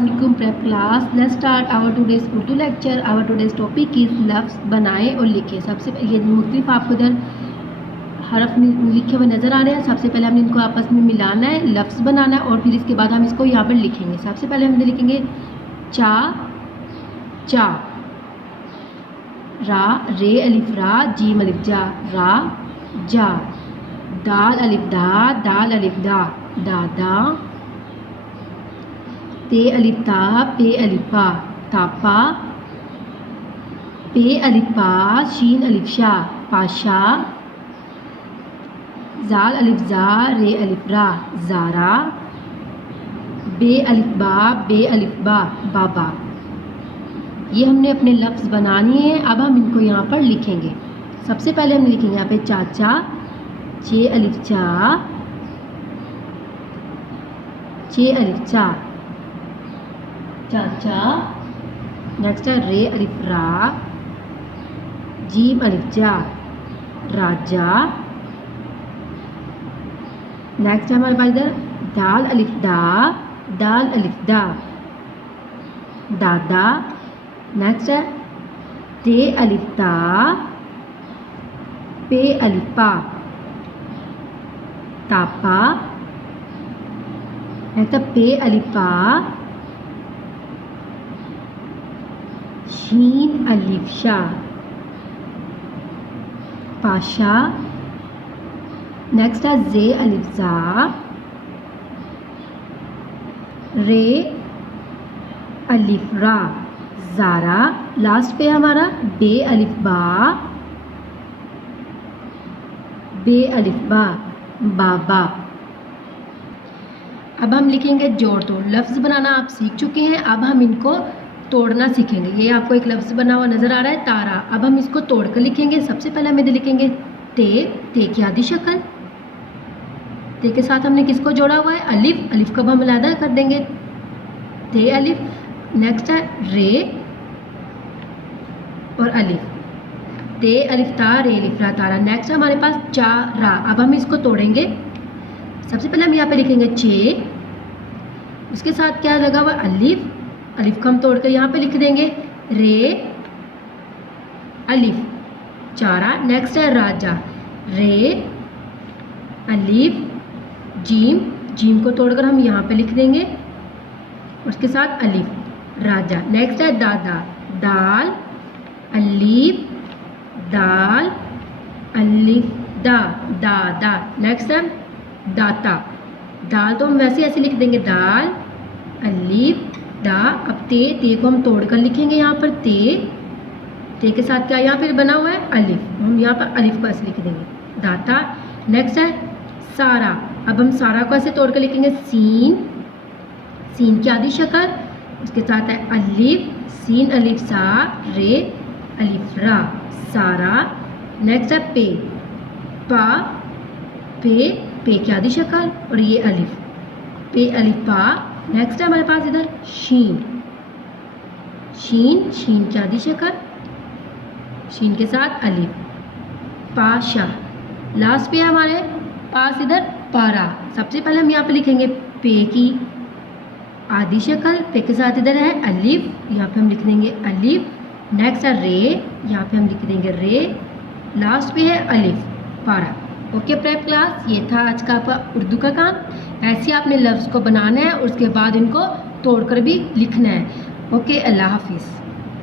Assalamualaikum prep class. Let's start our today's Urdu lecture. Our today's topic is लफ्ज़ बनाएं और लिखें. सबसे ये मुख्तलिफ आपको इधर हरफ लिखे हुए नज़र आ रहे हैं. सबसे पहले हमने इनको आपस में मिलाना है, लफ्ज़ बनाना है और फिर इसके बाद हम इसको यहाँ पर लिखेंगे. सबसे पहले हम लिखेंगे चा चा, रा रे अलिफ रा, जीम अलिफ जा, रा जा, दाल अलिफ दा, दाल अलिफ दा, दादा, ते अलिफ ता, पे अलिफ पा, तापा, पे अलिफ पा, शीन अलिफ शा, पाशा, जाल अलिफ जा, रे अलिफ रा, जारा, बे अलिफ बा, बाबा. ये हमने अपने लफ्ज़ बनानी है. अब हम इनको यहाँ पर लिखेंगे. सबसे पहले हम लिखेंगे यहाँ पे चाचा, चे अलिफ चा, चे अलिफ चा, चाचा. नेक्स्ट है रे अलिफ रा, जीम अलिफ जा, राजा. नेक्स्ट है हमारे पास इधर दाल अलिफ दा, दाल अलिफ दा, दादा. नेक्स्ट है ते अलिफ ता, पे अलिफ पा, तापा. नेक्स्ट है पे अलिफ पा, शीन अलिफ शा, पाशा. नेक्स्ट है जे अलिफ जा, रे अलिफ रा, जारा. लास्ट पे हमारा बे अलिफ बा, बे अलिफ बा, बाबा. अब हम लिखेंगे जोड़ तोड़. लफ्ज़ बनाना आप सीख चुके हैं. अब हम इनको तोड़ना सीखेंगे. ये आपको एक लफ्ज़ बना हुआ नज़र आ रहा है तारा. अब हम इसको तोड़ कर लिखेंगे. सबसे पहले हम इधर लिखेंगे ते, ते की आधी शक्ल. ते के साथ हमने किसको जोड़ा हुआ है? अलिफ. अलिफ को हम अलग कर देंगे, ते अलिफ. नेक्स्ट है रे और अलिफ, ते अलिफ ता, रे अलिफ रा, तारा. नेक्स्ट है हमारे पास चा रा. अब हम इसको तोड़ेंगे. सबसे पहले हम यहाँ पे लिखेंगे चे, उसके साथ क्या लगा हुआ? अलिफ. अलिफ को हम तोड़कर यहाँ पे लिख देंगे रे अलिफ, चारा. नेक्स्ट है राजा, रे अलिफ जीम. जीम को तोड़कर हम यहाँ पे लिख देंगे, उसके साथ अलिफ, राजा. नेक्स्ट है दादा, दाल अलिफ दाल अलिफ दा, दादा. नेक्स्ट है दाता. दाल तो हम वैसे ऐसे लिख देंगे, दाल अलिफ दा. अब ते, ते को हम तोड़कर लिखेंगे यहाँ पर ते. ते के साथ क्या यहाँ पर बना हुआ है? अलिफ. हम यहाँ पर अलिफ को ऐसे लिख देंगे, दाता. नेक्स्ट है सारा. अब हम सारा को ऐसे तोड़कर लिखेंगे सीन, सीन की आधी शक्ल. उसके साथ है अलिफ, सीन अलिफ सा, रे अलिफ रा, सारा. नेक्स्ट है पे, पा, पे, पे की आधी शक्ल और ये अलिफ, पे अलिफ पा. नेक्स्ट है हमारे पास इधर शीन, शीन, शीन की आधी शक्ल, शीन के साथ अलिफ, पाशा. लास्ट पे है हमारे पास इधर पारा. सबसे पहले हम यहाँ पे लिखेंगे पे की आधी शक्ल. पे के साथ इधर है अलिफ, यहाँ पे हम लिख देंगे अलिफ. नेक्स्ट है रे, यहाँ पे हम लिख देंगे रे. लास्ट पे है अलिफ, पारा. ओके प्रेप क्लास, ये था आज का आपका उर्दू का काम. ऐसे आपने लफ्ज़ को बनाना है और उसके बाद इनको तोड़कर भी लिखना है. ओके, अल्लाह हाफिज़.